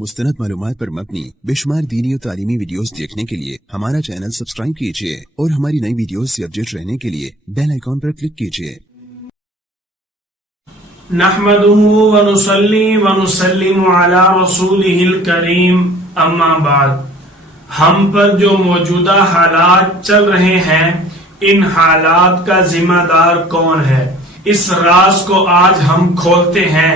मुस्तनद मालूमात पर मबनी बेशुमार दीनी और तालीमी वीडियोस देखने के लिए हमारा चैनल सब्सक्राइब कीजिए और हमारी नई वीडियोस से अपडेट रहने के लिए बेल आइकॉन पर क्लिक कीजिए। नहमदुहु व नुसल्ली व नुसल्लिमु अला रसूलिहिल करीम, अम्मा बाद। हम पर जो मौजूदा हालात चल रहे हैं, इन हालात का जिम्मेदार कौन है? इस राज को आज हम खोलते हैं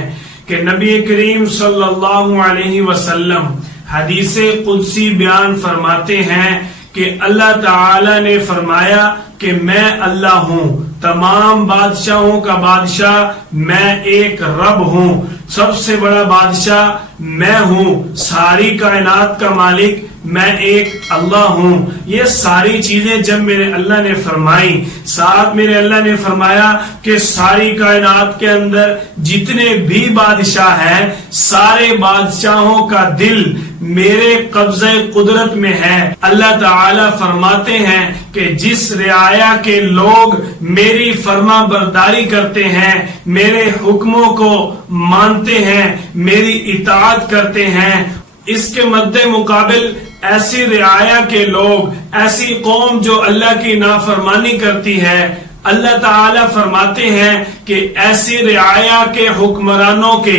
कि नबी करीम सल्लल्लाहु अलैहि वसल्लम हदीसे कुदसी बयान फरमाते हैं कि अल्लाह ताला ने फरमाया कि मैं अल्लाह हूँ, तमाम बादशाहों का बादशाह, मैं एक रब हूँ, सबसे बड़ा बादशाह मैं हूँ, सारी कायनात का मालिक मैं एक अल्लाह हूँ। ये सारी चीजें जब मेरे अल्लाह ने फरमाई, साथ मेरे अल्लाह ने फरमाया कि सारी कायनात के अंदर जितने भी बादशाह हैं, सारे बादशाहों का दिल मेरे कब्जे कुदरत में है। अल्लाह ताला फरमाते हैं कि जिस रियाया के लोग मेरी फरमा बरदारी करते हैं, मेरे हुक्मों को मानते हैं, मेरी इताअत करते हैं, इसके मद्दे मुकाबिल ऐसी रियाया के लोग, ऐसी कौम जो अल्लाह की नाफरमानी करती है, अल्लाह ताला फरमाते हैं कि ऐसी रियाया के हुक्मरानों के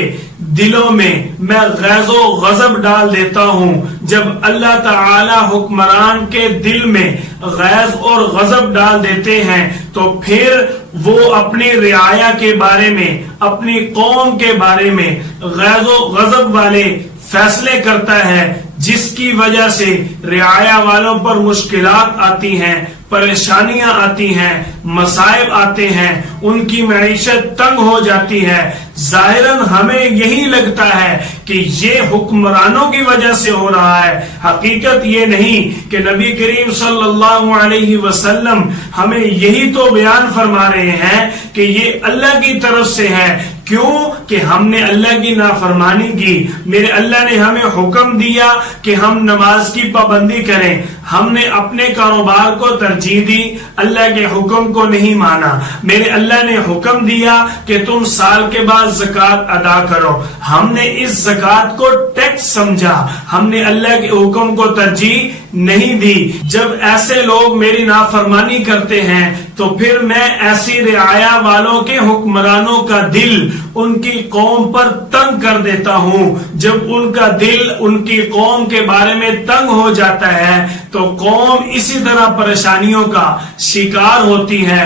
दिलों में मैं गैज़ो गज़ब डाल देता हूँ। जब अल्लाह ताला हुक्मरान के दिल में गैज़ और गज़ब डाल देते हैं तो फिर वो अपनी रियाया के बारे में, अपनी कौम के बारे में गैज़ो गज़ब वाले फैसले करता है, जिसकी वजह से रियाया वालों पर मुश्किलात आती हैं, परेशानियां आती हैं, मसाइब आते हैं, उनकी मईशत तंग हो जाती है। जाहिरन हमें यही लगता है कि ये हुक्मरानों की वजह से हो रहा है। हकीकत ये नहीं कि नबी करीम सल्लल्लाहु अलैहि वसल्लम हमें यही तो बयान फरमा रहे हैं कि ये अल्लाह की तरफ से है। क्यों? कि हमने अल्लाह की नाफरमानी की। मेरे अल्लाह ने हमें हुक्म दिया कि हम नमाज की पाबंदी करें, हमने अपने कारोबार को तरजीह दी, अल्लाह के हुक्म को नहीं माना। मेरे अल्लाह ने हुक्म दिया कि तुम साल के बाद ज़कात अदा करो, हमने इस ज़कात को टैक्स समझा, हमने अल्लाह के हुक्म को तरजीह नहीं दी। जब ऐसे लोग मेरी नाफरमानी करते हैं तो फिर मैं ऐसी रियाया वालों के हुक्मरानों का दिल उनकी कौम पर तंग कर देता हूँ। जब उनका दिल उनकी कौम के बारे में तंग हो जाता है तो कौम इसी तरह परेशानियों का शिकार होती है।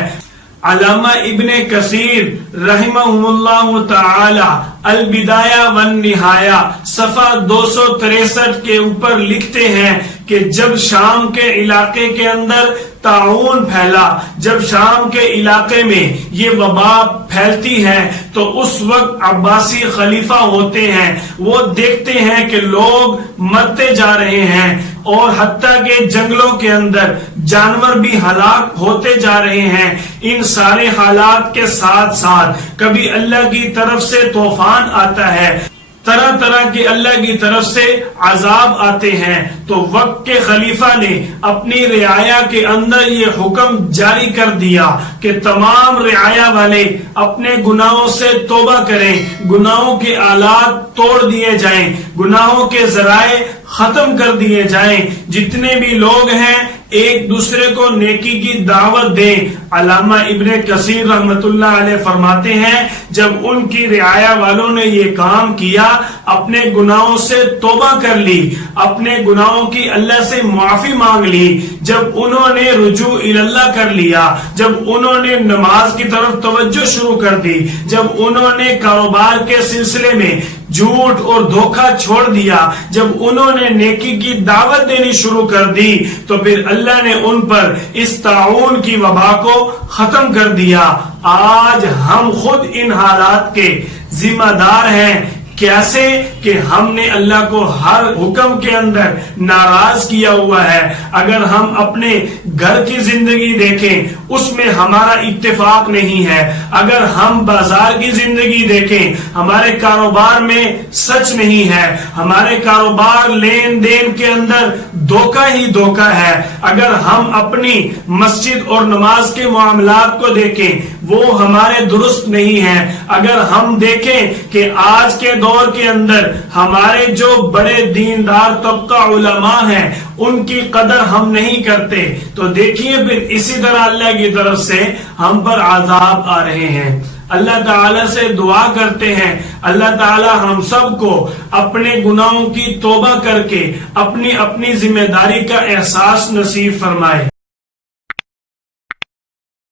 अल्लामा इब्ने कसीर रहमहुल्लाह ताला अल बिदाया वन निहाया सफा 263 के ऊपर लिखते हैं कि जब शाम के इलाके के अंदर ताउन फैला, जब शाम के इलाके में ये वबा फैलती है तो उस वक्त अब्बासी खलीफा होते हैं, वो देखते हैं कि लोग मरते जा रहे हैं और हत्ता के जंगलों के अंदर जानवर भी हलाक होते जा रहे हैं। इन सारे हालात के साथ साथ कभी अल्लाह की तरफ से तूफान आता है, तरह तरह के अल्लाह की तरफ से अजाब आते हैं, तो वक्त के खलीफा ने अपनी रियाया के अंदर ये हुक्म जारी कर दिया कि तमाम रियाया वाले अपने गुनाहों से तौबा करें, गुनाहों के आलात तोड़ दिए जाएं, गुनाहों के जराए खत्म कर दिए जाएं। जितने भी लोग हैं एक दूसरे को नेकी की दावत दें। अल्लामा इब्ने कसीर रहमतुल्लाह अलैह फरमाते हैं जब उनकी रियाया वालों ने ये काम किया, अपने गुनाहों से तौबा कर ली, अपने गुनाहों की अल्लाह से माफी मांग ली, जब उन्होंने रुजू इल्लाह कर लिया, जब उन्होंने नमाज की तरफ तवज्जो शुरू कर दी, जब उन्होंने कारोबार के सिलसिले में झूठ और धोखा छोड़ दिया, जब उन्होंने नेकी की दावत देनी शुरू कर दी, तो फिर अल्लाह ने उन पर इस ताउन की वबा को खत्म कर दिया। आज हम खुद इन हालात के जिम्मेदार हैं। कैसे? कि हमने अल्लाह को हर हुक्म के अंदर नाराज किया हुआ है। अगर हम अपने घर की जिंदगी देखें उसमें हमारा इत्तेफाक नहीं है, अगर हम बाजार की जिंदगी देखें हमारे कारोबार में सच नहीं है, हमारे कारोबार लेन देन के अंदर धोखा ही धोखा है, अगर हम अपनी मस्जिद और नमाज के मामलात को देखें वो हमारे दुरुस्त नहीं है, अगर हम देखें कि आज के दौर के अंदर ہمارے جو بڑے دیندار طبقہ علماء ہیں ان کی قدر ہم نہیں کرتے تو دیکھیے پھر اسی طرح اللہ کی طرف سے ہم پر عذاب آ رہے ہیں۔ اللہ تعالیٰ سے دعا کرتے ہیں اللہ تعالیٰ ہم سب کو اپنے گناہوں کی توبہ کر کے اپنی ذمہ داری کا احساس نصیب فرمائے۔